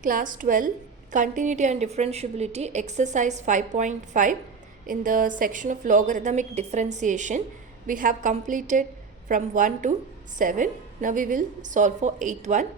Class 12, Continuity and Differentiability, Exercise 5.5. In the section of logarithmic differentiation, we have completed from 1 to 7. Now we will solve for 8th one.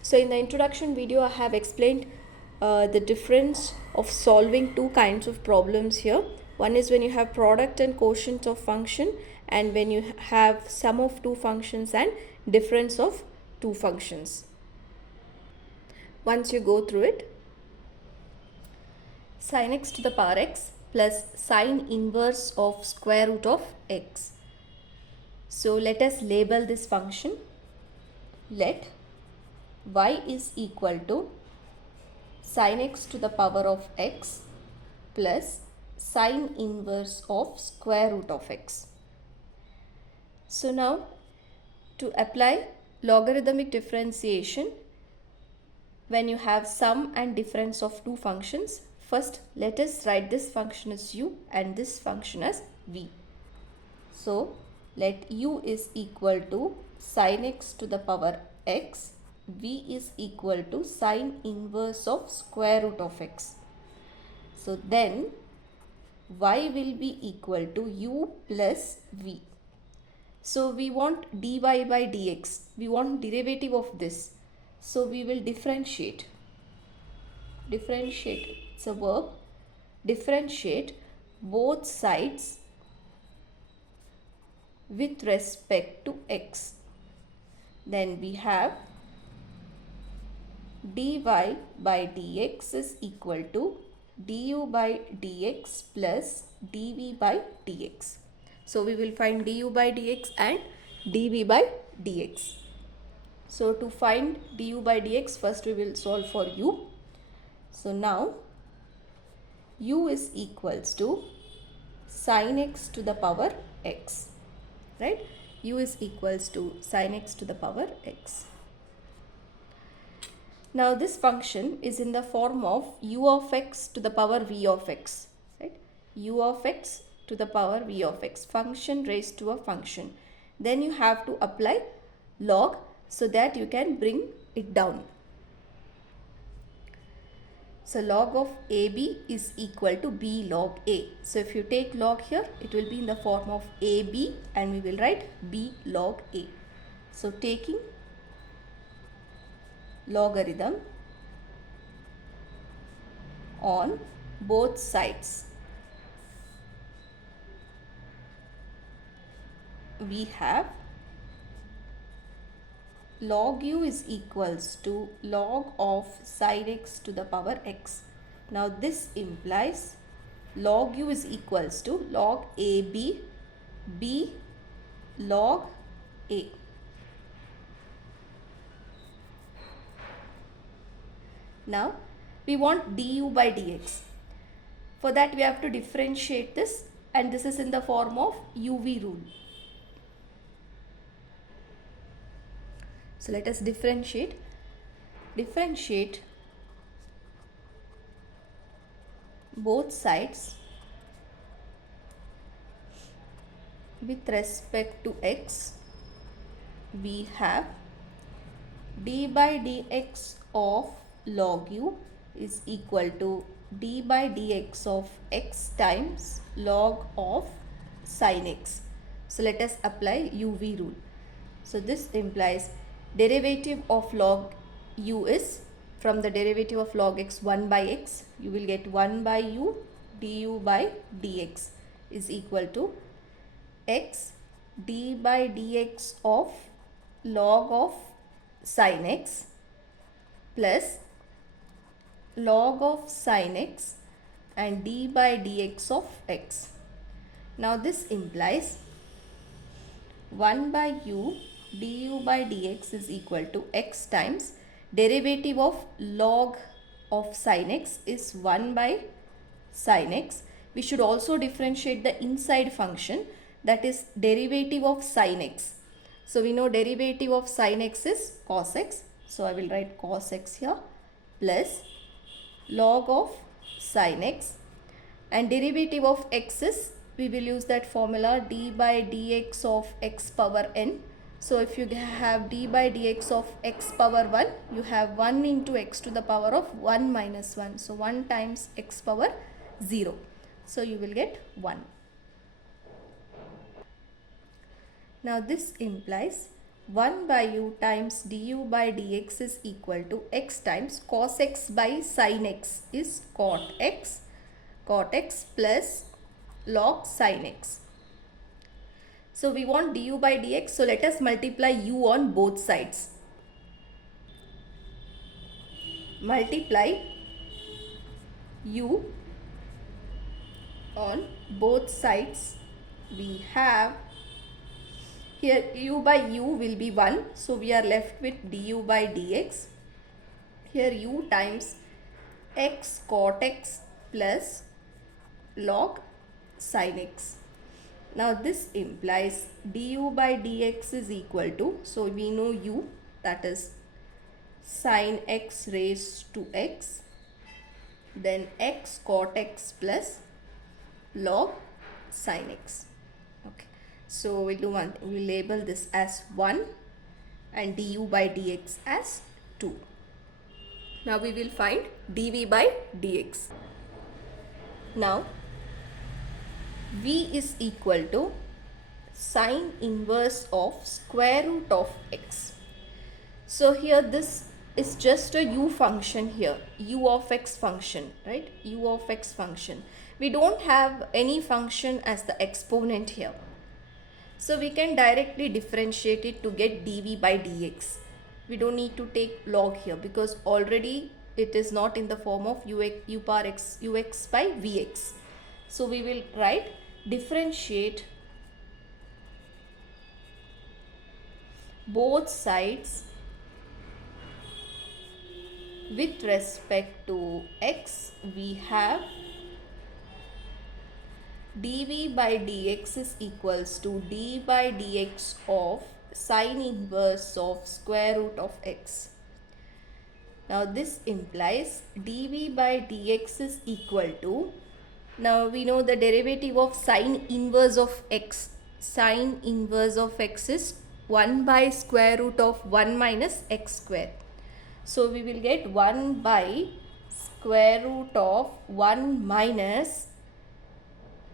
So in the introduction video, I have explained the difference of solving two kinds of problems here. One is when you have product and quotient of function, and when you have sum of two functions and difference of two functions. Once you go through it, sin x to the power x plus sine inverse of square root of x. So let us label this function. Let y is equal to sin x to the power of x plus sine inverse of square root of x. So now to apply logarithmic differentiation, when you have sum and difference of two functions, first let us write this function as u and this function as v. So let u is equal to sin x to the power x, v is equal to sine inverse of square root of x. So then y will be equal to u plus v. So we want dy by dx, we want derivative of this. So we will differentiate, it's a verb, differentiate both sides with respect to x. Then we have dy by dx is equal to du by dx plus dv by dx. So we will find du by dx and dv by dx. So to find du by dx, first we will solve for u. So now u is equals to sin x to the power x, right? U is equals to sin x to the power x. Now this function is in the form of u of x to the power v of x, right? U of x to the power v of x, function raised to a function. Then you have to apply log so that you can bring it down. So log of AB is equal to B log A. So if you take log here, it will be in the form of AB and we will write B log A. So taking logarithm on both sides, we have log u is equals to log of sin x to the power x. Now this implies log u is equals to log AB B log A. Now we want du by dx. For that we have to differentiate this, and this is in the form of UV rule. So let us differentiate both sides with respect to x. We have d by dx of log u is equal to d by dx of x times log of sin x. So let us apply UV rule. So this implies derivative of log u is, from the derivative of log x, 1 by x, you will get 1 by u du by dx is equal to x d by dx of log of sin x plus log of sin x and d by dx of x. Now this implies 1 by u du by dx is equal to x times derivative of log of sin x is 1 by sin x. We should also differentiate the inside function, that is derivative of sin x. So we know derivative of sin x is cos x. So I will write cos x here plus log of sin x, and derivative of x is, we will use that formula d by dx of x power n. So if you have d by dx of x power 1, you have 1 into x to the power of 1 minus 1. So 1 times x power 0. So you will get 1. Now this implies 1 by u times du by dx is equal to x times cos x by sin x is cot x plus log sin x. So we want du by dx, so let us multiply u on both sides. Multiply u on both sides. We have here u by u will be 1, so we are left with du by dx. Here u times x cot x plus log sin x. Now this implies du by dx is equal to, so we know u, that is sin x raised to x, then x cot x plus log sin x. Okay, so we'll label this as 1 and du by dx as 2. Now we will find dv by dx. Now v is equal to sine inverse of square root of x. So here this is just a u function here, u of x function, right? U of x function. We don't have any function as the exponent here. So we can directly differentiate it to get dv by dx. We don't need to take log here because already it is not in the form of u power x ux by vx. So we will write differentiate both sides with respect to x. We have dv by dx is equals to d by dx of sine inverse of square root of x. Now this implies dv by dx is equal to, now we know the derivative of sine inverse of x. Sine inverse of x is 1 by square root of 1 minus x square. So we will get 1 by square root of 1 minus,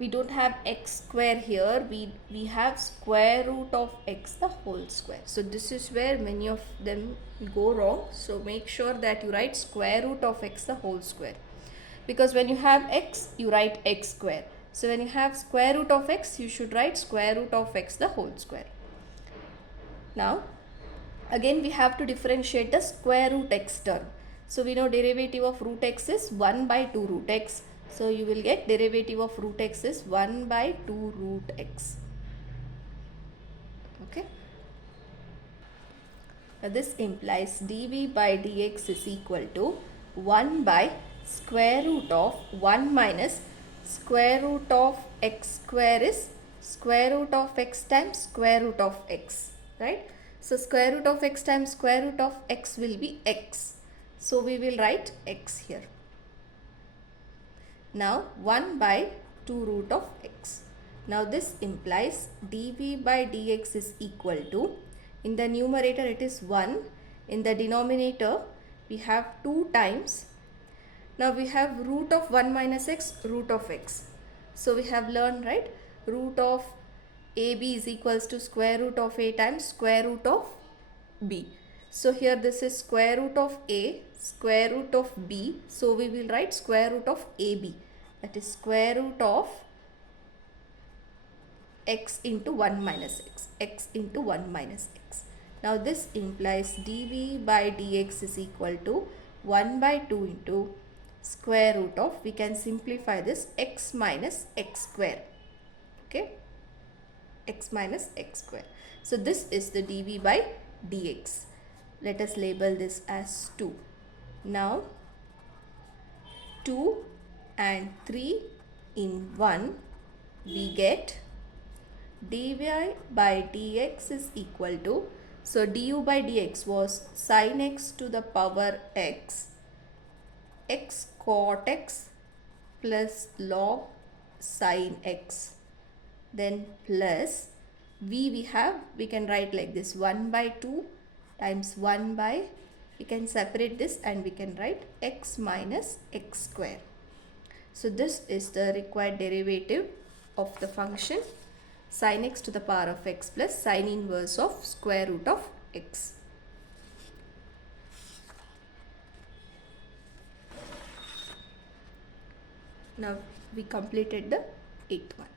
we don't have x square here, we have square root of x the whole square. So this is where many of them go wrong. So make sure that you write square root of x the whole square, because when you have x you write x square. So when you have square root of x, you should write square root of x the whole square. Now again we have to differentiate the square root x term. So we know derivative of root x is 1 by 2 root x. So you will get derivative of root x is 1 by 2 root x. Okay. Now this implies dv by dx is equal to 1 by square root of 1 minus square root of x square is square root of x times square root of x, right? So square root of x times square root of x will be x. So we will write x here. Now 1 by 2 root of x. Now this implies dv by dx is equal to, in the numerator it is 1, in the denominator we have 2 times. Now we have root of 1 minus x, root of x. So we have learned, right, root of ab is equals to square root of a times square root of b. So here this is square root of a, square root of b. So we will write square root of ab, that is square root of x into 1 minus x, x into 1 minus x. Now this implies dv by dx is equal to 1 by 2 into square root of, we can simplify this, x minus x square. Okay, x minus x square. So this is the dv by dx. Let us label this as 2. Now 2 and 3 in 1, we get dv by dx is equal to, so du by dx was sin x to the power x, x cot x plus log sin x, then plus we can write like this, 1 by 2 times 1 by, we can separate this and we can write x minus x square. So this is the required derivative of the function sin x to the power of x plus sin inverse of square root of x. Now we completed the 8th one.